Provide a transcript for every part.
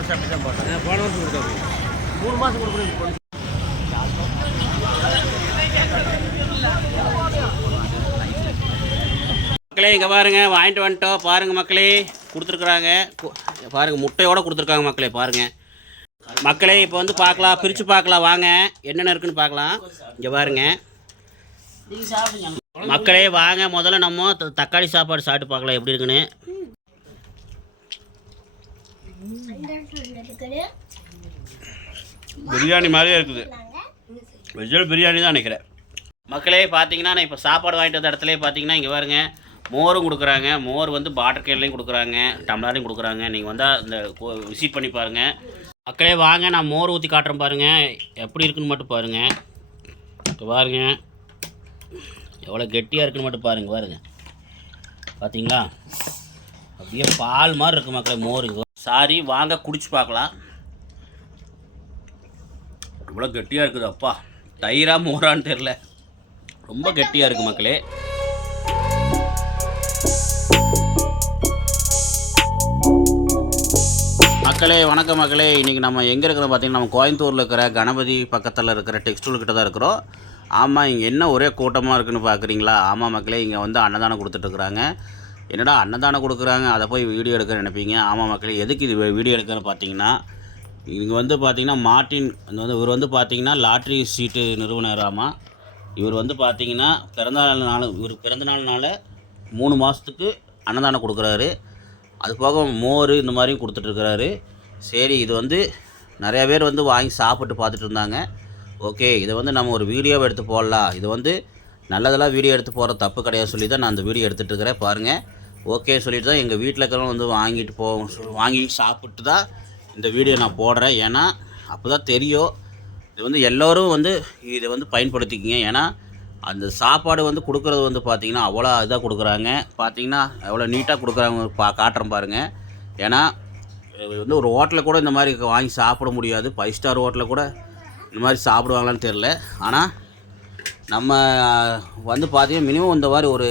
வருஷம் அப்படி தான் போட்டேன். போன வருஷம் கொடுத்தா 3 மாதம் கொடுக்கணும். மக்களே இங்கே பாருங்கள், வாங்கிட்டு வந்துட்டோம். பாருங்கள் மக்களே, கொடுத்துருக்குறாங்க. பாருங்கள், முட்டையோடு கொடுத்துருக்காங்க மக்களே. பாருங்கள் மக்களே, இப்போ வந்து பார்க்கலாம், பிரித்து பார்க்கலாம். வாங்க என்னென்ன இருக்குன்னு பார்க்கலாம். இங்கே பாருங்கள் மக்களே, வாங்க முதல்ல நம்ம தக்காளி சாப்பாடு சாப்பிட்டு பார்க்கலாம் எப்படி இருக்குன்னு. பிரியாணி மாதிரியே இருக்குது. வெஜ்ஜல் பிரியாணி தான் நினைக்கிறேன் மக்களே. பார்த்தீங்கன்னா நான் இப்போ சாப்பாடு வாங்கிட்டு வந்த இடத்துல பார்த்தீங்கன்னா இங்கே பாருங்க, மோரும் கொடுக்குறாங்க. மோர் வந்து வாட்டர் கேன்லையும் கொடுக்குறாங்க, டம்ளரையும் கொடுக்குறாங்க. நீங்கள் வந்தால் இந்த விசிட் பண்ணி பாருங்கள் மக்களே. வாங்க நான் மோர் ஊற்றி காட்டுறேன் பாருங்கள், எப்படி இருக்குன்னு மட்டும் பாருங்கள். இப்போ பாருங்கள் எவ்வளோ கெட்டியாக இருக்குன்னு மட்டும் பாருங்கள். பாருங்கள் பார்த்தீங்களா, அப்படியே பால் மாதிரி இருக்குது மக்களே மோர். சாரி, வாங்க குடிச்சு பார்க்கலாம். இவ்வளோ கெட்டியாக இருக்குது. அப்பா, தயிரா மோரான்னு தெரில, ரொம்ப கெட்டியாக இருக்குது மக்களே. மக்களே வணக்கம் மக்களே. இன்றைக்கி நம்ம எங்கே இருக்கிறோம் பார்த்தீங்கன்னா, நம்ம கோயம்புத்தூரில் இருக்கிற கணபதி பக்கத்தில் இருக்கிற டெக்ஸ்டைல் கிட்ட தான் இருக்கிறோம். ஆமாம், இங்கே என்ன ஒரே கூட்டமாக இருக்குதுன்னு பார்க்குறீங்களா? ஆமாம் மக்களே, இங்கே வந்து அன்னதானம் கொடுத்துட்ருக்குறாங்க. என்னடா அன்னதானம் கொடுக்குறாங்க, அதை போய் வீடியோ எடுக்க நினைப்பீங்க. ஆமாம் மக்களே, எதுக்கு இது வீடியோ எடுக்கிறேன்னு பார்த்தீங்கன்னா, இங்கே வந்து பார்த்தீங்கன்னா மார்ட்டின் இவர் வந்து பார்த்தீங்கன்னா லாட்ரி சீட்டு நிறுவனராமா. இவர் வந்து பார்த்தீங்கன்னா இவர் பிறந்தநாள்னால 3 மாதத்துக்கு அன்னதானம் கொடுக்குறாரு. அது போக மோர் இந்த மாதிரியும் கொடுத்துட்ருக்கிறாரு. சரி, இது வந்து நிறையா பேர் வந்து வாங்கி சாப்பிட்டு பார்த்துட்டு இருந்தாங்க. ஓகே, இதை வந்து நம்ம ஒரு வீடியோவை எடுத்து போடலாம். இது வந்து நல்லதெல்லாம் வீடியோ எடுத்து போகிற தப்பு கிடையாது சொல்லி தான் நான் அந்த வீடியோ எடுத்துகிட்ருக்கிறேன். பாருங்கள், ஓகே சொல்லிட்டு தான் எங்கள் வீட்டில் இருக்கிறவங்க வந்து வாங்கி சாப்பிட்டு தான் இந்த வீடியோ நான் போடுறேன். ஏன்னா அப்போ தான் தெரியும். இது வந்து எல்லோரும் வந்து இதை வந்து பயன்படுத்திக்கிங்க. ஏன்னா அந்த சாப்பாடு வந்து கொடுக்குறது வந்து பார்த்திங்கன்னா அவ்வளோ இதாக கொடுக்குறாங்க. பார்த்திங்கன்னா எவ்வளோ நீட்டாக கொடுக்குறாங்க காட்டுறேன் பாருங்கள். ஏன்னா வந்து ஒரு ஹோட்டலில் கூட இந்த மாதிரி வாங்கி சாப்பிட முடியாது. 5 ஸ்டார் ஹோட்டலில் கூட இந்த மாதிரி சாப்பிடுவாங்களான்னு தெரில. ஆனால் நம்ம வந்து பார்த்திங்கன்னா மினிமம் இந்த மாதிரி ஒரு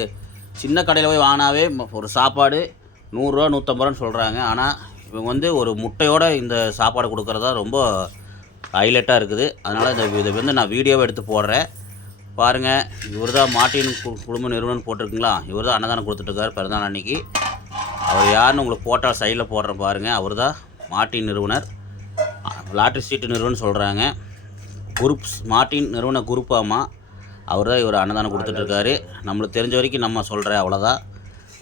சின்ன கடையில் போய் வாங்கினாவே ஒரு சாப்பாடு 100 ரூபா 150 ரூபான்னு சொல்கிறாங்க. ஆனால் இவங்க வந்து ஒரு முட்டையோடு இந்த சாப்பாடு கொடுக்குறதா ரொம்ப ஹைலைட்டாக இருக்குது. அதனால் இதை வந்து நான் வீடியோவை எடுத்து போடுறேன். பாருங்கள், இவர் தான் மார்ட்டின் குடும்ப நிறுவனம் போட்டிருக்குங்களா, இவர் தான் அன்னதானம் கொடுத்துட்ருக்காரு பிறந்தநாள் அன்றைக்கி. அவர் யாருன்னு உங்களுக்கு போட்டோ சைடில் போடுறேன் பாருங்கள். அவர் தான் மார்ட்டின் நிறுவனர், லாட்ரி சீட்டு நிறுவனம் சொல்கிறாங்க. மார்ட்டின் நிறுவன குரூப்பாமா. அவர் தான் இவர் அன்னதானம் கொடுத்துட்ருக்காரு. நம்மளுக்கு தெரிஞ்ச வரைக்கும் நம்ம சொல்கிறேன், அவ்வளோதான்.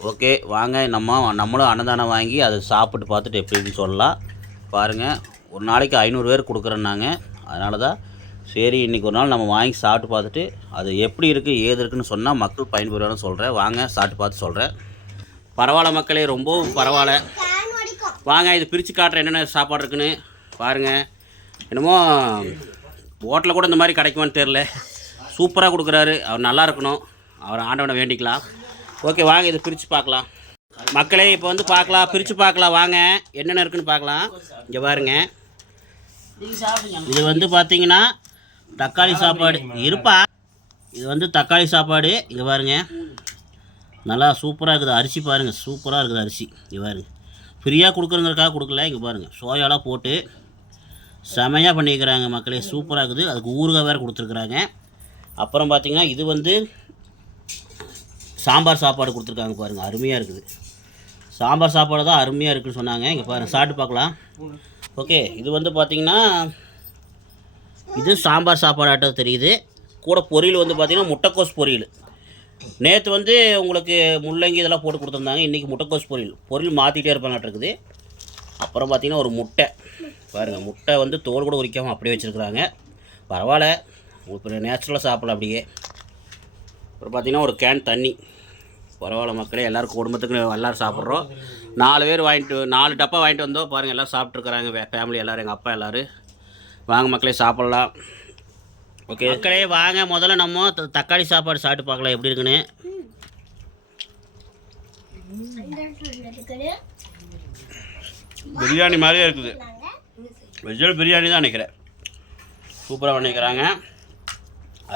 ஓகே, வாங்க நம்மளும் அன்னதானம் வாங்கி அதை சாப்பிட்டு பார்த்துட்டு எப்படின்னு சொல்லலாம். பாருங்கள், ஒரு நாளைக்கு 500 பேர் கொடுக்குறேன்னாங்க. அதனால தான் சரி இன்றைக்கி ஒரு நாள் நம்ம வாங்கி சாப்பிட்டு பார்த்துட்டு அது எப்படி இருக்குது ஏது இருக்குதுன்னு சொன்னால் மக்கள் பயன்பெறுவான்னு சொல்கிறேன். வாங்க சாப்பிட்டு பார்த்து சொல்கிறேன். பரவாயில்ல மக்களே, ரொம்பவும் பரவாயில்ல. வாங்க இது பிரித்து காட்டுறேன் என்னென்ன சாப்பாடு இருக்குன்னு பாருங்கள். என்னமோ ஹோட்டலில் கூட இந்த மாதிரி கிடைக்குமான்னு தெரில, சூப்பராக கொடுக்குறாரு. அவர் நல்லா இருக்கணும், அவர் ஆண்டவனை வேண்டிக்கலாம். ஓகே, வாங்க இதை பிரித்து பார்க்கலாம் மக்களே. இப்போ வந்து பார்க்கலாம், பிரித்து பார்க்கலாம். வாங்க என்னென்ன இருக்குதுன்னு பார்க்கலாம். இங்கே பாருங்க, இது வந்து பார்த்தீங்கன்னா தக்காளி சாப்பாடு இருப்பா. இது வந்து தக்காளி சாப்பாடு. இங்கே பாருங்க, நல்லா சூப்பராக இருக்குது. அரிசி பாருங்கள், சூப்பராக இருக்குது அரிசி. இங்கே பாருங்கள், ஃப்ரீயாக கொடுக்குறதுக்காக கொடுக்கல. இங்கே பாருங்கள், சோயாலாம் போட்டு செமையாக பண்ணியிருக்கிறாங்க மக்களே, சூப்பராக இருக்குது. அதுக்கு ஊறுகாய் வேறு கொடுத்துருக்குறாங்க. அப்புறம் பார்த்திங்கன்னா இது வந்து சாம்பார் சாப்பாடு கொடுத்துருக்காங்க பாருங்கள், அருமையாக இருக்குது. சாம்பார் சாப்பாடு தான் அருமையாக இருக்குதுன்னு சொன்னாங்க. இங்கே பாருங்கள், சாப்பிட்டு பார்க்கலாம். ஓகே, இது வந்து பார்த்திங்கன்னா இது சாம்பார் சாப்பாடாட்டம் தெரியுது. கூட பொரியல் வந்து பார்த்திங்கன்னா முட்டைக்கோஸ் பொரியல். நேற்று வந்து உங்களுக்கு முள்ளங்கி இதெல்லாம் போட்டு கொடுத்துருந்தாங்க. இன்றைக்கி முட்டைக்கோஸ் பொரியல் மாற்றிட்டே இருப்பாங்கட்டு. அப்புறம் பார்த்திங்கன்னா ஒரு முட்டை பாருங்கள், முட்டை வந்து தோல் கூட உரிக்காமல் அப்படியே வச்சுருக்குறாங்க. பரவாயில்ல, உங்களுக்கு நேச்சுரலாக சாப்பிடலாம் அப்படியே. அப்புறம் பார்த்திங்கன்னா ஒரு கேன் தண்ணி. பரவாயில்ல மக்களே, எல்லோரும் குடும்பத்துக்கு எல்லோரும் சாப்பிட்றோம். 4 பேர் 4 டப்பா வாங்கிட்டு வந்தோம். பாருங்கள், எல்லோரும் சாப்பிட்ருக்குறாங்க, ஃபேமிலி எல்லோரும், எங்கள் அப்பா எல்லோரும். வாங்க மக்களே சாப்பிட்லாம். ஓகே மக்களே, வாங்க முதல்ல நம்ம தக்காளி சாப்பாடு சாப்பிட்டு பார்க்கலாம் எப்படி இருக்குன்னு. பிரியாணி மாதிரியே இருக்குது. வெஜ்ஜல் பிரியாணி தான் நினைக்கிறேன். சூப்பராக பண்ணிக்கிறாங்க,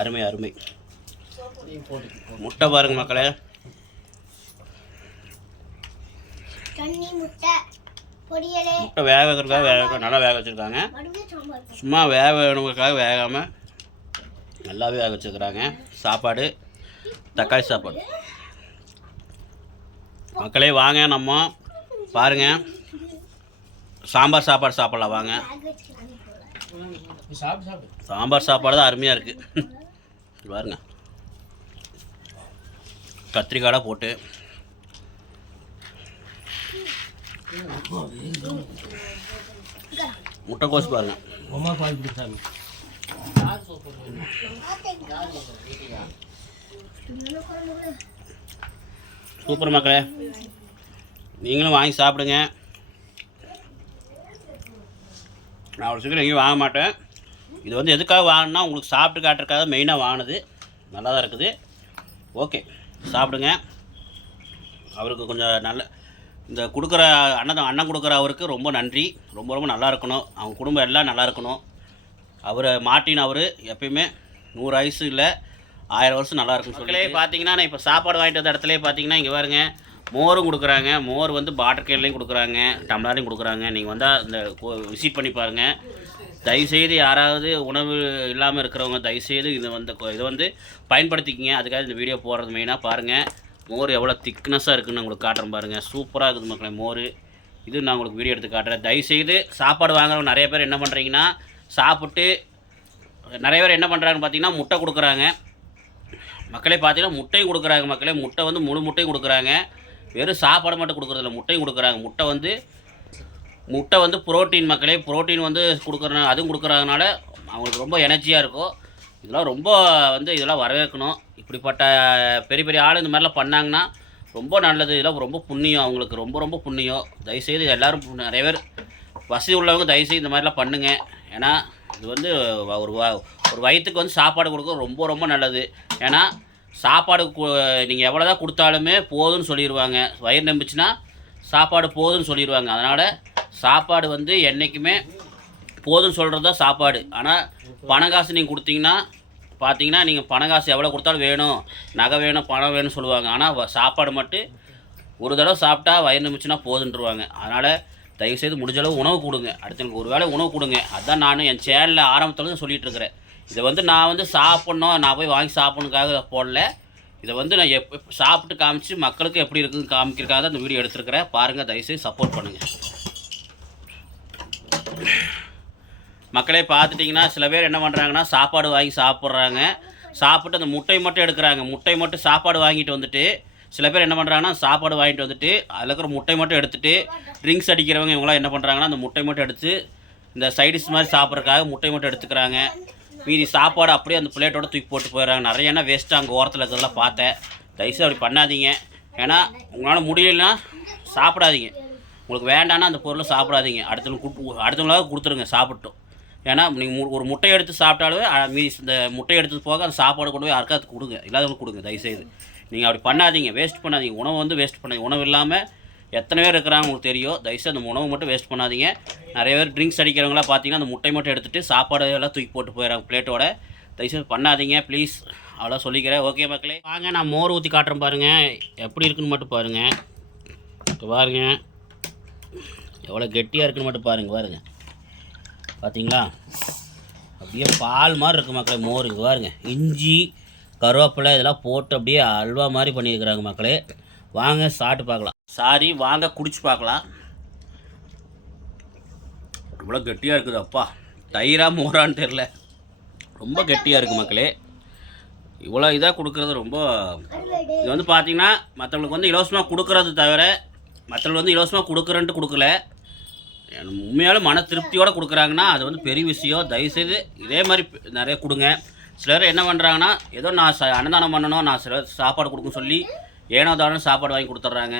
அருமை அருமை. முட்டை பாருங்க மக்களே, முட்டை வேக வைக்கிறதுக்காக நல்லா வேக வச்சுருக்காங்க. சும்மா வேக வேணுங்கிறதுக்காக வேகாமல் நல்லாவே வேக வச்சுருக்குறாங்க. சாப்பாடு தக்காளி சாப்பாடு. மக்களே வாங்க, நம்ம பாருங்கள் சாம்பார் சாப்பாடு சாப்பிட்லாம் வாங்க. சாம்பார் சாப்பாடு தான் அருமையாக இருக்குது. பாருங்க கத்திரிக்காய் போட்டு முட்டைக்கோஸ் பாருங்க. சூப்பர் மக்களே, நீங்களும் வாங்கி சாப்பிடுங்க. நான் அவ்வளோ சீக்கிரம் எங்கேயும் வாங்க மாட்டேன். இது வந்து எதுக்காக வாங்கினா உங்களுக்கு சாப்பிட்டு காட்டுறதுக்காக மெயினாக வாங்கினது. நல்லா தான் இருக்குது. ஓகே சாப்பிடுங்க. அவருக்கு கொஞ்சம் நல்ல இந்த கொடுக்குற அண்ணன் கொடுக்குற அவருக்கு ரொம்ப நன்றி. ரொம்ப ரொம்ப நல்லா இருக்கணும். அவங்க குடும்பம் எல்லாம் நல்லா இருக்கணும். அவரை மாட்டின் அவர் எப்பயுமே 100 வயசு இல்லை 1000 வருஷம் நல்லா இருக்குன்னு சொல்லி பார்த்தீங்கன்னா, நான் இப்போ சாப்பாடு வாங்கிட்டு வந்த இடத்துல பார்த்தீங்கன்னா இங்கே பாருங்க மோரும் கொடுக்குறாங்க. மோர் வந்து பாட்டில் கேன்லேயும் கொடுக்குறாங்க, டம்ளரையும் கொடுக்குறாங்க. நீங்கள் வந்தால் இந்த விசிட் பண்ணி பாருங்கள். தயவுசெய்து யாராவது உணவு இல்லாமல் இருக்கிறவங்க தயவுசெய்து இதை வந்து பயன்படுத்திக்கிங்க. அதுக்காக இந்த வீடியோ போடுறது மெயினாக பாருங்கள். மோர் எவ்வளோ திக்னஸாக இருக்குதுன்னு உங்களுக்கு காட்டுறேன் பாருங்கள். சூப்பராக இருக்குது மக்களே மோர். இது நான் உங்களுக்கு வீடியோ எடுத்து காட்டுறேன். தயவுசெய்து சாப்பாடு வாங்குறவங்க நிறைய பேர் என்ன பண்ணுறீங்கன்னா, சாப்பிட்டு நிறைய பேர் என்ன பண்ணுறாங்கன்னு பார்த்தீங்கன்னா முட்டை கொடுக்குறாங்க. மக்களே பார்த்தீங்கன்னா முட்டையும் கொடுக்குறாங்க. மக்களே முட்டை வந்து முழு முட்டையும் கொடுக்குறாங்க. வெறும் சாப்பாடு மட்டும் கொடுக்குறதில்ல, முட்டையும் கொடுக்குறாங்க. முட்டை வந்து புரோட்டீன் மக்களே. புரோட்டீன் வந்து கொடுக்குறனால அதுவும் கொடுக்குறதுனால அவங்களுக்கு ரொம்ப எனர்ஜியாக இருக்கும். இதெல்லாம் ரொம்ப இதெல்லாம் வரவேற்கணும். இப்படிப்பட்ட பெரிய பெரிய ஆள் இந்த மாதிரிலாம் பண்ணாங்கன்னா ரொம்ப நல்லது. இதெல்லாம் ரொம்ப புண்ணியம் அவங்களுக்கு, ரொம்ப ரொம்ப புண்ணியம். தயவுசெய்து எல்லோரும் நிறைய பேர் வசதி உள்ளவங்க தயவுசெய்து இந்த மாதிரிலாம் பண்ணுங்கள். ஏன்னா இது வந்து ஒரு வயிற்றுக்கு வந்து சாப்பாடு கொடுக்க ரொம்ப ரொம்ப நல்லது. ஏன்னா சாப்பாடு நீங்கள் எவ்வளோ தான் கொடுத்தாலுமே போதும்னு சொல்லிடுவாங்க. வயிறு நம்பிச்சுன்னா சாப்பாடு போதும்னு சொல்லிடுவாங்க. அதனால் சாப்பாடு வந்து என்றைக்குமே போதும்னு சொல்கிறது தான் சாப்பாடு. ஆனால் பணம் காசு நீங்கள் கொடுத்தீங்கன்னா பார்த்தீங்கன்னா, நீங்கள் பணம் காசு எவ்வளோ கொடுத்தாலும் வேணும், நகை வேணும், பணம் வேணும்னு சொல்லுவாங்க. ஆனால் சாப்பாடு மட்டும் ஒரு தடவை சாப்பிட்டா வயிறு நம்பிச்சுன்னா போதுன்றுவாங்க. அதனால் தயவுசெய்து முடிஞ்சளவு உணவு கொடுங்க. அடுத்தவங்களுக்கு ஒரு வேளை உணவு கொடுங்க. அதுதான் நானும் என் சேனலில் ஆரம்பத்தில் சொல்லிகிட்டு இருக்கிறேன். இதை வந்து நான் வந்து சாப்பிட்ணும், நான் போய் வாங்கி சாப்பிட்ணுக்காக போடல. இதை வந்து நான் சாப்பிட்டு காமிச்சு மக்களுக்கு எப்படி இருக்குதுன்னு காமிக்கிறதுக்காக தான் இந்த வீடியோ எடுத்துருக்கிறேன். பாருங்கள், தயவுசெய்து சப்போர்ட் பண்ணுங்கள் மக்களே. பார்த்துட்டிங்கன்னா சில பேர் என்ன பண்ணுறாங்கன்னா சாப்பாடு வாங்கி சாப்பிட்றாங்க. சாப்பிட்டு அந்த முட்டை மட்டும் எடுக்கிறாங்க. முட்டை மட்டும் சாப்பாடு வாங்கிட்டு வந்துட்டு சில பேர் என்ன பண்ணுறாங்கன்னா சாப்பாடு வாங்கிட்டு வந்துட்டு அதில் இருக்கிற முட்டை மட்டும் எடுத்துகிட்டு ட்ரிங்க்ஸ் அடிக்கிறவங்க இவங்களாம் என்ன பண்ணுறாங்கன்னா அந்த முட்டை மட்டும் எடுத்து இந்த சைடிஷ் மாதிரி சாப்பிட்றதுக்காக முட்டை மட்டும் எடுத்துக்கிறாங்க. மீதி சாப்பாடு அப்படியே அந்த பிளேட்டோட தூக்கி போட்டு போயிடுறாங்க. நிறைய என்ன வேஸ்ட்டாக அங்கே ஓரத்தில் இருக்கிறதெல்லாம் பார்த்தேன். தயவுசெய்து அப்படி பண்ணாதீங்க. ஏன்னா உங்களால் முடியலைன்னா சாப்பிடாதீங்க. உங்களுக்கு வேண்டான்னா அந்த பொருளை சாப்பிடாதீங்க. அடுத்தவங்களாக கொடுத்துருங்க சாப்பிட்டோம். ஏன்னா நீங்கள் ஒரு முட்டையை எடுத்து சாப்பிட்டாலுமே மீதி இந்த முட்டையை எடுத்து போக அந்த சாப்பாடு கொண்டு போய் யாருக்காவது கொடுங்க, இல்லாதவங்களுக்கு கொடுங்க. தயவுசெய்து நீங்கள் அப்படி பண்ணாதீங்க, வேஸ்ட் பண்ணாதீங்க. உணவு வந்து வேஸ்ட் பண்ணாதீங்க. உணவு இல்லாமல் எத்தனை பேர் இருக்கிறாங்க உங்களுக்கு தெரியும். தயவுசெய்து அந்த உணவு மட்டும் வேஸ்ட் பண்ணாதீங்க. நிறைய பேர் ட்ரிங்க்ஸ் அடிக்கிறவங்களாம் பார்த்தீங்கன்னா அந்த முட்டை மட்டும் எடுத்துகிட்டு சாப்பாடு எல்லாம் தூக்கி போட்டு போயிடறாங்க பிளேட்டோட. தயவுசெய்து பண்ணாதீங்க ப்ளீஸ். அவ்வளோ சொல்லிக்கிறேன். ஓகே மக்களே, வாங்க நான் மோர் ஊற்றி காட்டுறேன் பாருங்கள். எப்படி இருக்குன்னு மட்டும் பாருங்கள். பாருங்கள் எவ்வளோ கெட்டியாக இருக்குன்னு மட்டும் பாருங்கள். பார்த்தீங்களா, அப்படியே பால் மாதிரி இருக்குது மக்களே மோர். இங்கே பாருங்கள், இஞ்சி கருவேப்பிலை இதெல்லாம் போட்டு அப்படியே அல்வா மாதிரி பண்ணியிருக்கிறாங்க மக்களே. வாங்க சாப்பிட்டு பார்க்கலாம். வாங்க குடிச்சு பார்க்கலாம். இவ்வளோ கெட்டியாக இருக்குது. அப்பா தயிரா மோரான்னு தெரில, ரொம்ப கெட்டியாக இருக்குது மக்களே. இவ்வளோ இதாக கொடுக்குறது ரொம்ப இது வந்து பார்த்திங்கன்னா மற்றவங்களுக்கு வந்து இலவசமாக கொடுக்குறது தவிர மற்றவங்களுக்கு வந்து இலவசமாக கொடுக்குறேன்ட்டு கொடுக்கல. உண்மையாலும் மன திருப்தியோடு கொடுக்குறாங்கன்னா அது வந்து பெரிய விஷயம். தயவுசெய்து இதே மாதிரி நிறைய கொடுங்க. சிலர் என்ன பண்ணுறாங்கன்னா ஏதோ நான் அன்னதானம் பண்ணணும், நான் சில சாப்பாடு கொடுக்குன்னு சொல்லி ஏனோ தானோ சாப்பாடு வாங்கி கொடுத்துட்றாங்க.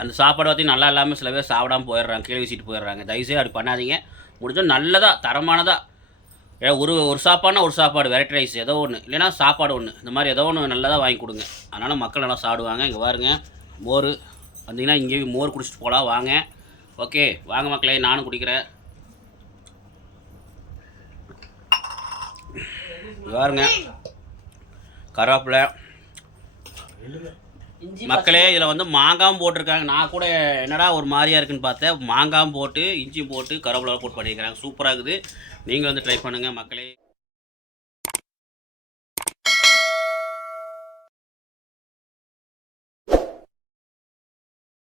அந்த சாப்பாடு பற்றி நல்லா இல்லாமல் சில பேர் சாப்பிடாமல் போயிடுறாங்க, கீழே வீசிட்டு போயிடுறாங்க. தயவுசெய்து அப்படி பண்ணாதீங்க. முடிஞ்சால் நல்லதாக தரமானதாக ஒரு சாப்பாடுனா ஒரு சாப்பாடு, வெரைட்டி ரைஸ் ஏதோ ஒன்று, இல்லைனா சாப்பாடு ஒன்று, இந்த மாதிரி ஏதோ ஒன்று நல்லதாக வாங்கி கொடுங்க. அதனால் மக்கள் நல்லா சாப்பிடுவாங்க. இங்கே பாருங்க மோர் வந்தீங்கன்னா இங்கேயும் மோர் குடிச்சிட்டு போகலாம் வாங்க. ஓகே வாங்க மக்களே, நானும் குடிக்கிறேன். பாருங்க கருவேப்பிலை மக்களே இதில் வந்து மாங்காயும் போட்டிருக்காங்க. நான் கூட என்னடா ஒரு மாதிரியாக இருக்குன்னு பார்த்தேன். மாங்காயும் போட்டு இஞ்சி போட்டு கருவேப்பிலை போட்டு பண்ணியிருக்கிறாங்க. சூப்பராக இருக்குது. நீங்கள் வந்து ட்ரை பண்ணுங்கள் மக்களே.